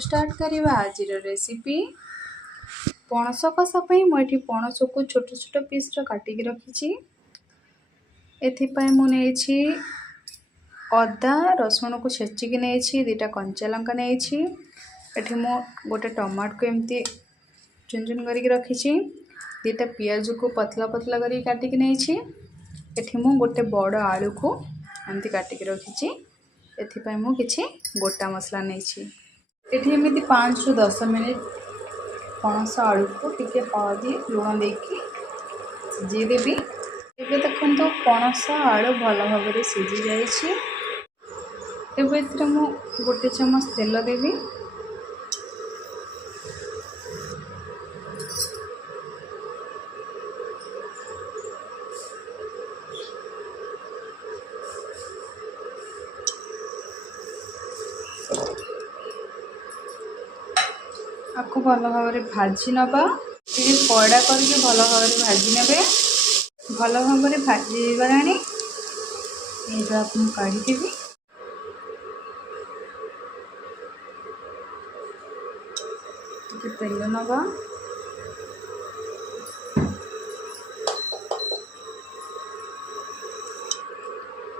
स्टार्ट करवा आज रेसिपी पणस कषा मुझे पणस को छोट छोट पीस काटिक रखी मुझे अदा रसुण को छेचिक नहीं दुटा कंचा लंका नहीं गोटे टमाटो को एमती चुन चुन कर रखी दुटा पियाज को पतला पतला कर काटिक नहीं गोटे बड़ आलू को एमती काटिक रखी एथिपाई किसी गोटा मसला नहीं एमती 5 ରୁ 10 मिनिट पणस आलू को टिके हलदी लुण देकी सिझेदेवी। एबे देखो पणस आलू भल भाव में सिझी जाइए। गोटे चमच तेल देवी आपको भल भाव में भाजी नवा कड़ा करके भल भाव में भाजी ने भल भाव में भाजी गलानी आपको काढ़ीदेवी। तेल नवा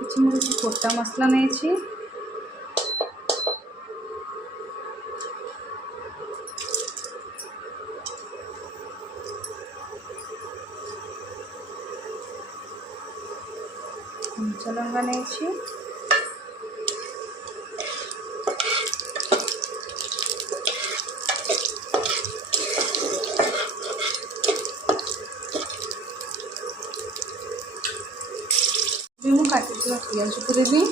किसी गोटा मसला नहीं कंचा लंका नहीं काटी पियाज को देवी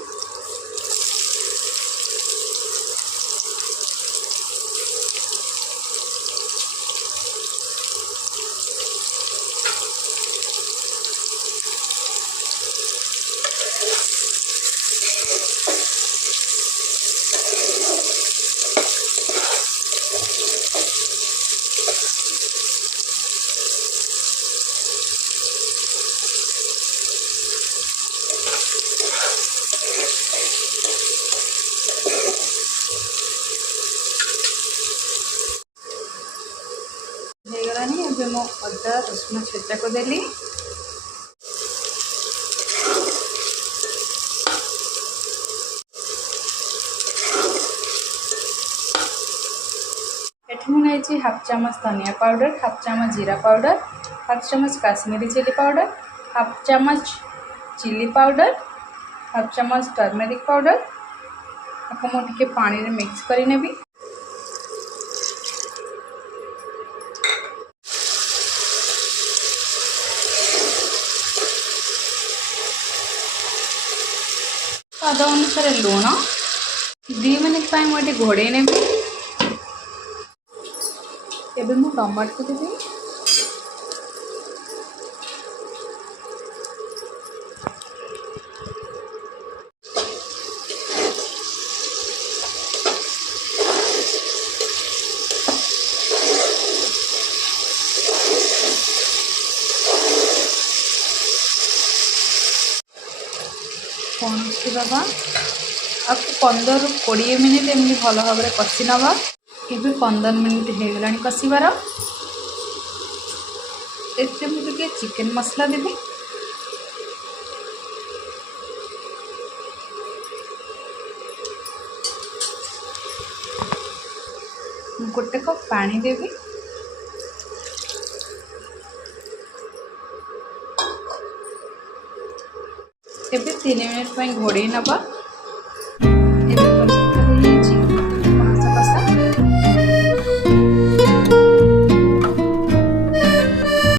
होगलानी। अब मो अदा रसुण छेचा को देली मुझे हाफ चामच धनिया पाउडर, हाफ चामच जीरा पाउडर, हाफ चामच काश्मीरी चिली पाउडर, हाफ चामच चिली पाउडर, हाफ चामच टर्मेरिक पाउडर आपको मुझे पानी रे मिक्स कर नेबी। स्वाद अनुसार लुण 2 मिनिट मुझे घोड़े नेबी। एबे मु टमाटर को देवी पणस दबा आपको 15 ରୁ 20 मिनिट एमती भल भाव में कषि नवा। ये 15 मिनिट होगला कषिबार मुझे चिकेन मसला देवी गोटे कप पानी देवी एबे 3 मिनिट घोड़े नवा।